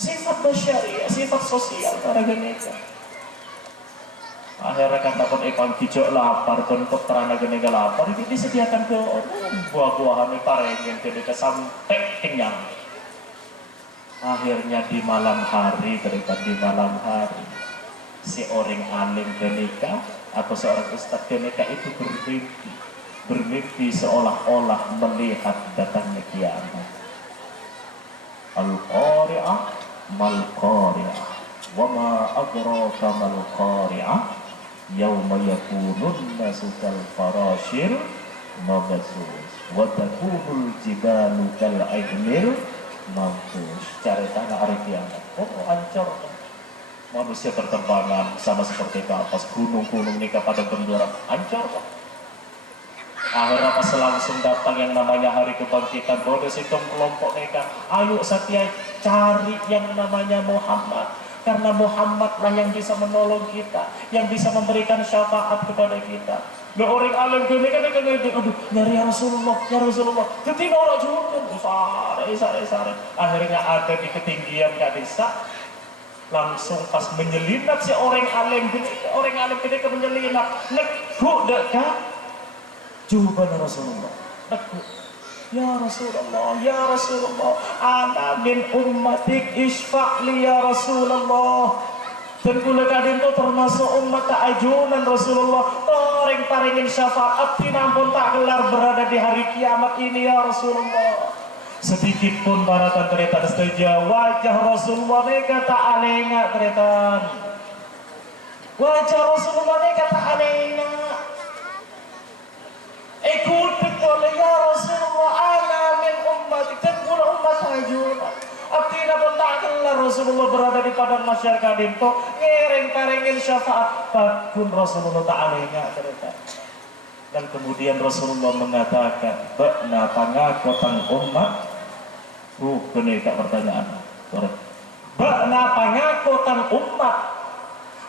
Sifat masyariah, sifat sosial para mereka. Akhirnya kan dapat ikan hijau lapar, kontok terana genega lapar, itu disediakan ke buah-buahan pareng yang tidak sampai kenyang. Akhirnya di malam hari, si orang alim kenika atau seorang ustadz kenika itu bermimpi seolah-olah melihat datangnya kiamat. Al-Qari'ah mal-Qari'ah wa ma adraka mal-Qari'ah yauma yakunun nasu kal farashir mabsus wa takunul jibalu kal aihmir mampus. Cari tanah hari kiamat. Hancur manusia berterbangan sama seperti kapas, gunung-gunung nikah pada benjoran hancur. Akhirnya pas langsung datang yang namanya hari kebangkitan, bodoh situng kelompok nikah. Ayo setia cari yang namanya Muhammad, karena Muhammad lah yang bisa menolong kita, yang bisa memberikan syafaat kepada kita. Nah orang alim gini kan aduh nyari Rasulullah, ketika orang cukup sare. Akhirnya ada di ketinggian gak bisa, langsung pas menyelinap si orang alim gini ke menyelinap, neguk dekat juga Rasulullah, neguk. Ya Rasulullah, ana min ummatik isfa'li ya Rasulullah. Dan kula kadin itu termasuk umat ta'ajunan Rasulullah. Toreng paringin syafaat tinampun tak gelar berada di hari kiamat ini ya Rasulullah. sedikit pun baratan kereta setuju wajah Rasulullah ini kata alenga kereta wajah Rasulullah ini kata alenga ikut oleh ya Rasulullah ana min ummati dan kula umat hajuna artinya bentaklah Rasulullah berada di padang masyarakat itu ngereng-karengin syafaat bakun Rasulullah ta'alainya kereta. Dan kemudian Rasulullah mengatakan bakna pangakotang umat benih tak pertanyaan bakna pangakotang umat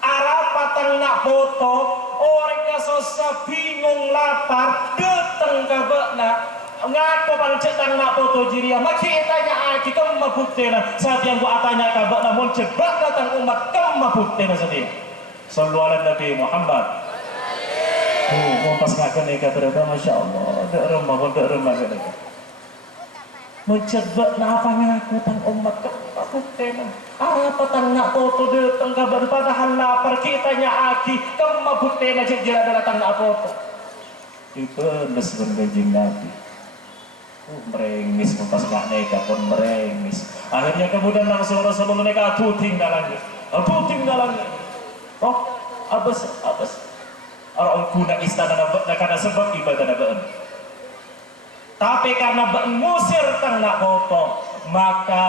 arapatan nak foto orangnya sosa bingung lapar datang ke bakna ngaku pancetang nak foto jiria makin tanya kita mabuktikan saat yang gua tanya ke bakna mun jebak datang umat kamu mabuktikan sedih sallallahu alaihi Nabi Muhammad mau pas ngakan nikah ternyata Masya Allah dek remah mereka mau jebak na apa ngaku tang umat kamu mabuktikan apa tang nak foto datang ke bakna padahal lapar kita nyaki kamu mabuktikan aja jira datang nak foto itu nesbun gajing Nabi merengis pas nggak neka pun merengis akhirnya kemudian langsung Rasulullah neka puting dalangnya oh abas orang guna istana nabak karena sebab ibadah nabak tapi karena mengusir tang nak foto maka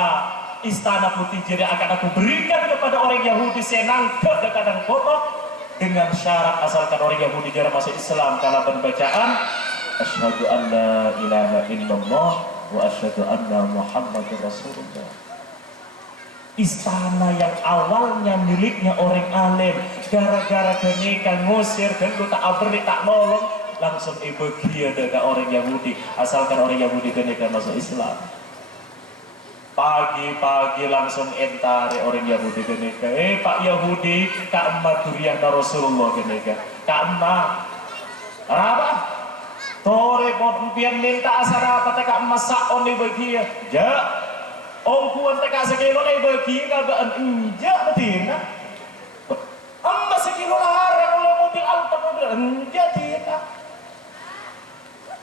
istana putih jadi akan aku berikan kepada orang Yahudi senang ke kadang foto dengan syarat asalkan orang Yahudi jarang masuk Islam karena pembacaan asyhadu an la ilaha illallah wa asyhadu anna muhammadur rasulullah. Istana yang awalnya miliknya orang alim gara-gara kenekan ngusir dan lu tak abri tak nolong langsung ibagia dengan orang Yahudi asalkan orang Yahudi kenekan masuk Islam. Pagi-pagi langsung entari orang Yahudi kenekan Pak Yahudi kak emak durian Rasulullah kenekan kak emak apa? Tore pian minta asara apa teka masak on bagi ya ongkuan teka sekilo ni bagi kagaan inja betina amma sekilo larang oleh mobil alfa mobil inja tidak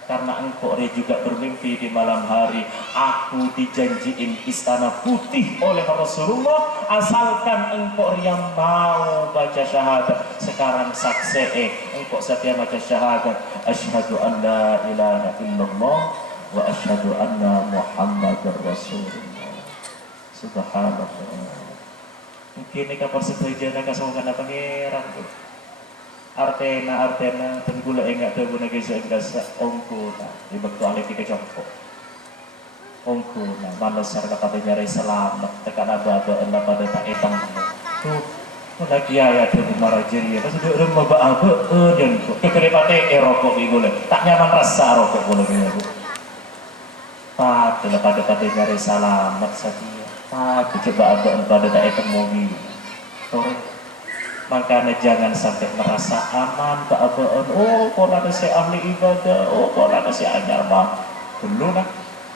karena engkau juga bermimpi di malam hari aku dijanjiin istana putih oleh Rasulullah asalkan engkau yang mau baca syahadat sekarang saksi engkau setia baca syahadat asyhadu an la ilaha illallah wa asyhadu anna muhammadar rasulullah subhanallah mungkin ini kapal setuju nak kasungkan pangeran tu Artena tenggula enggak tahu guna kisah enggak ongku na di waktu alih kita jongkok ongku na manusia kata nyari selamat tekan aba pada tak etang tu lagi ayat dari marajiri pas dia rumah aba jongkok kekeripate rokok igule tak nyaman rasa rokok boleh gitu pada nyari selamat saja coba aba pada tak etang mobil makanya jangan sampai merasa aman keabaan oh kalau ada si ahli ibadah oh kalau ada si anyar mah dulu nak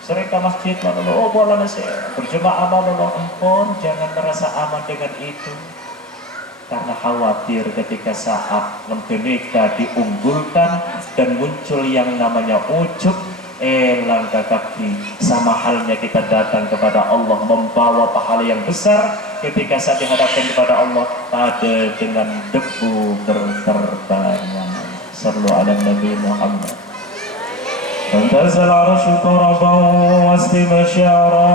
sering ke masjid mana oh kalau ada si berjemaah mana empon jangan merasa aman dengan itu karena khawatir ketika saat mereka diunggulkan dan muncul yang namanya ujub langkah kaki sama halnya kita datang kepada Allah membawa pahala yang besar ketika saat dihadapkan kepada Allah pada dengan debu berterbangan sallu ala Nabi Muhammad fantazal arsyu taraban wastimsyara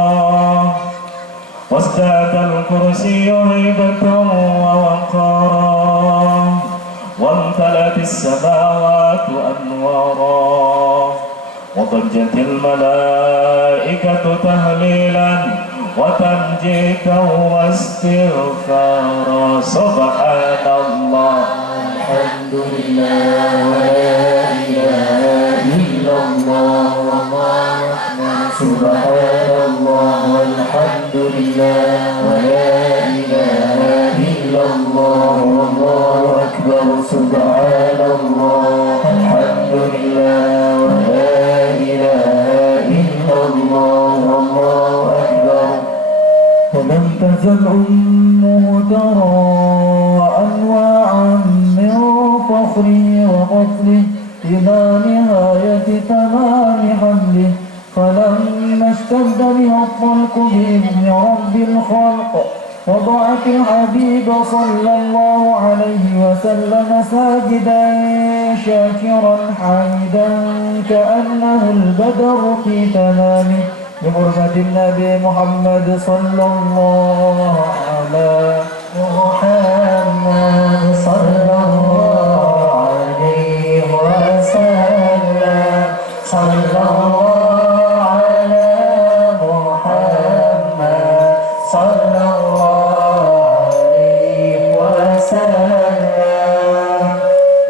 wasdadal kursiyyu haibatan wa waqara wamtalatis samawati anwara وضجت الملائكة تهليلا وتمجيدا واستغفارا سبحان الله الحمد لله ولا إله إلا الله سبحان الله والحمد لله ولا إله إلا الله والله أكبر سبحان الله الحمد لله ولم تزل أمه ترى أنواعا من فخره وقتله إلى نهاية تمام حمله فلما اشتد بها الطلق بإذن رب الخلق وضعت الحبيب صلى الله عليه وسلم ساجدا شاكرا حامدا كأنه البدر في تمامه بحرمة النبي محمد صلى الله على محمد صلى الله عليه وسلم صلى الله على محمد صلى الله عليه وسلم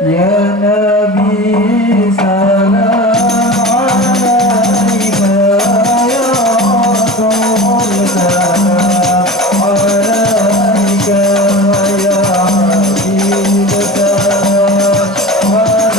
يا نبي سلام عليك يا رسول سلام عليك يا حبيب سلام عليك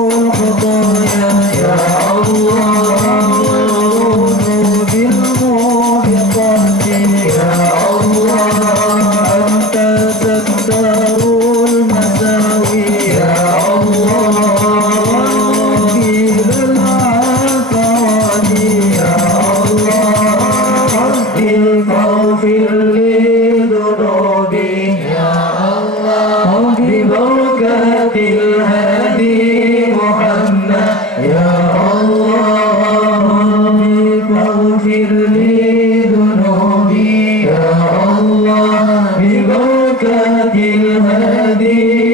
الخطايا يا الله بالموبقات يا الله أنت ستار المساوي يا الله واغفر العثرات يا الله ربي فاغفر لي ذنوبي يا الله ببركة الهادي محمد يا الله ربي فاغفر لي ذنوبي يا الله ببركة الهادي